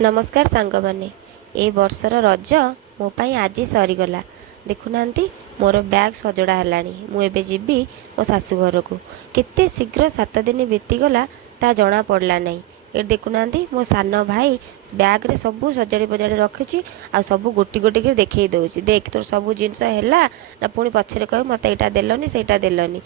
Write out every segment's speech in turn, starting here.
नमस्कार सांग माने ए वर्षर रज मो पाई आज सरीगला देखुना मोर बैग सजड़ा है मुझे जीवी मो शाशु घर को केते शीघ्र 7 दिन बीतीगला ता जना पड़ला नहीं। ये देखुना मो सान भाई बैग रे सबू सजाड़ी पजाड़ी रखी आ सब गोटी गोटी कर देखे दौर देख तोर सब जिनस है ना पुणी पछरे कह मत यहाँ देलनी से देलनी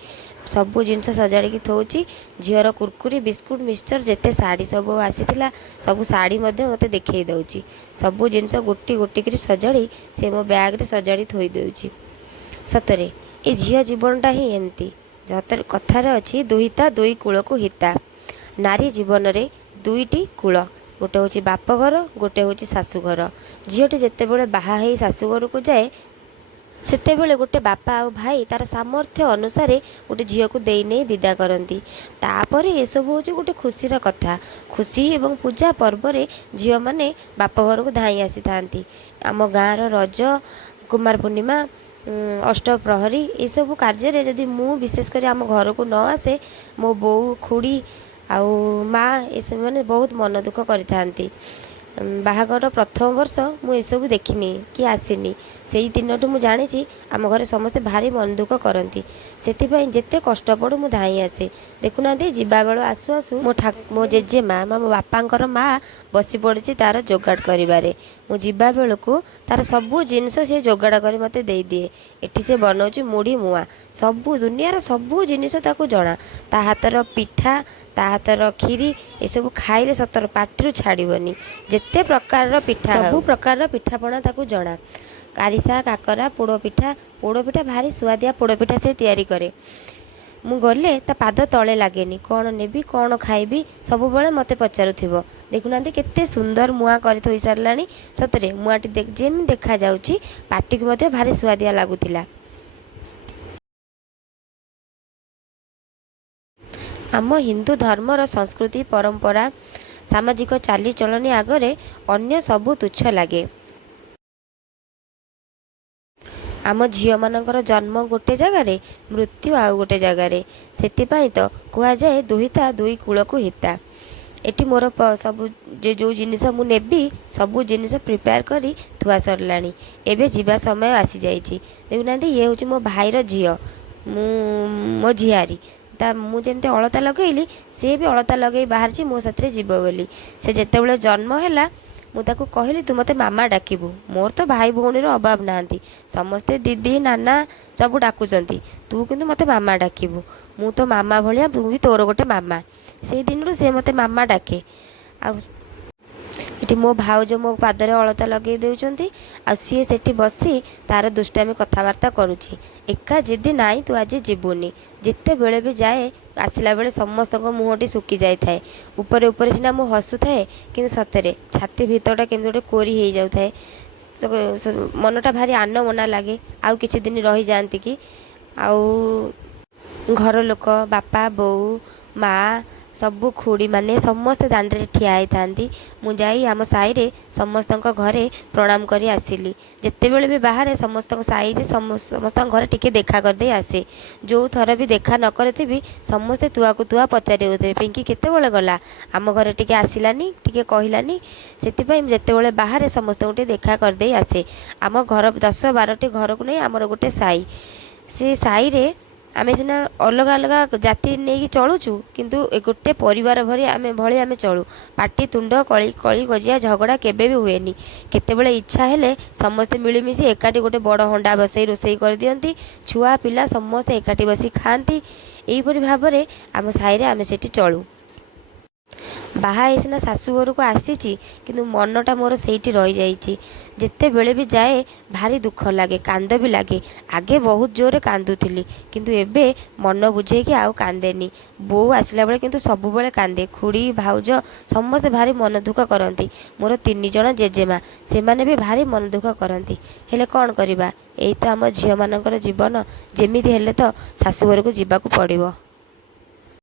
सबू जिनस सजाड़ी थोची झीर कुरकुरी बिस्कुट मिक्सचर जिते शाढ़ी सब आसीला सब शाढ़ी मत देखे दौची सबू जिनस गोटी गोटी कर सजाड़ी से मो बैग रे सजाड़ी थोई दौची। सतरे ए झील जीवनटा ही एमती सतरे कथार अच्छी दुहिता दुई कूल को हिता नारी जीवन रे दुईटी कूल गोटे हूँ बापघर गोटे हूँ शाशुघर झीटी जितेबले बाहा ही शाशुघर को जाए सेतेबेले गोटे बापा आ भाई तार सामर्थ्य अनुसार गोटे झील को दे नहीं विदा करती तापर ये सब हूँ गोटे खुशीर कथा खुशी एवं पूजा पर्व झील मैंने बापघर को धाई आसी था आम गाँव रज कुमार पूर्णिमा अष्टप्रहरी ये सब कार्य जदि मु विशेषकर आम घर को न आसे मो बो खुड़ी आउ माँ ये मैंने बहुत मन दुख करी बाहागर प्रथम वर्ष मुझे देखनी कि आसनी से दिन मु जानी आम घर समस्ते भारी मन दुख करती से जिते कष्ट पड़ू मु धाई आसे देखुना जीवा बेल आसु आसु मो जेजे माँ मो बापांकर माँ बसी पड़ी तार जोगाड़ करें मु जीवा बेल को तार सबू जिनस सी जोगाड़ कर मत दे दिए एटी से बनाऊँ मुढ़ी मुआ सबू दुनियार सबू जिनिस ताकू जना ता हाथर पिठा ता हाथर खीरी ये सब खाइले सतर पाटिरू छाड़बनी जिते प्रकार पिठा सबू प्रकार पिठापणा ताकू जना आरिसा काकरा पोड़पिठा भारी सुआदिया पोड़पिठा से तैयारी करे मु गले ता पाद तले लागेनी कौन नेबी कौन खाइबी सब बेले मते पचारुथिबो देखुना केते सुंदर मुआ कर थोई सारलानी सतरे मुआटी जेमी देखा जाउची पाटी को मते भारी सुआदिया लागुथिला। आम हिंदू धर्मर संस्कृति परंपरा सामाजिक चालीचलनी आगरे अन्य सबू तुच्छ लगे। आम झील मानकर जन्म गोटे जगार मृत्यु आउ गोटे जगार से तो कह जाए दुहिता दुई कूल को हिता एटी मोर सब जो जिनिस मु नेबी सबू जिनिस प्रिपेयर करी थुआ सरलानी एबे जीवा समय आसी जाइछि देखुना ये हूँ मो भाईर झील मो झियारी ता मुझे अलता लगेली सी भी अलता लगे बाहर मो साथ जीव बोली से जितेबाला जन्म है मुझे कहली तू मते मामा डाकबू मोर तो भाई भौणी अभाव ना समस्ते दीदी नाना सब डाकुचंती तू किंतु मते मामा डाकबू मु तो मामा भलिया तू भी तोर गोटे मामा से दिन रू से मते मामा डाके इटी मो भाउज मो पादरे अलता लगे देउचंती आ सी सेठी बसी तार दुष्टामी कथबार्ता करुची एका जिद्दी नाई तू आज जीवुनी जिते बेले भी जाए आसला बेले समस्त मुहटी सुखी जाए थाए ऊपर ऊपर सीना मु हसु थाए कि सतरे छाती भीतरटा केमती गोटे कोरी हो जाऊ थाए मनटा भारी आन मना लगे आउ किछि दिन रही जाती कि आउ घर लोक बापा बोऊ माँ सबू खुड़ी माने समस्त दांडे ठिया होती मुझे आम साई समस्त घरे प्रणाम करी आसिली जिते बेले भी बाहर समस्त साई समस्त घर टिके देखा करदे आसे जो थर भी देखा न करी समस्ते तुआ को तुआ पचारि होते पिंकी केते गला आम घर टिके आसिलानी टिके कहलानी से जिते बेले बाहर समस्त गोटे देखा करदे आसे आम घर 10-12टी घर को नहीं आमर गोटे साई से साई रे आमे सीना अलग अलग जाति नहीं चलुचु किंतु गोटे परिवार भरी आमे चलू पाटी तुंड कली कली गजिया झगड़ा केबे भी हुएनी केतेबेले इच्छा हेले समस्ते मिलमिशि एकाठी गोटे बड़ हंडा बसई रोसई कर दियंती छुआ पिला समस्ते एकाठी बसी खाती एहीपरि भाव में आम साई आमे सेठी चलू बाहा सीना शाशुघर को आसी किंतु मनटा मोर सेठी रही जाइए जिते बेले भी जाए भारी दुख लगे कांद भी लगे आगे बहुत जोरे कांदुली किंतु एबे मन बुझे कि आउ कांदेनी बो आसला बेले किंतु सब बेले कांदे खुड़ी भाउज समस्ते भारी मन दुख करती मोर 3 जण जेजेमा से माने भी भारी मन दुख करती हेले कौन करवा यही तो आम झील मानकर जीवन जेमिति हेले तो शाशुघर को जीवाक पड़िबो।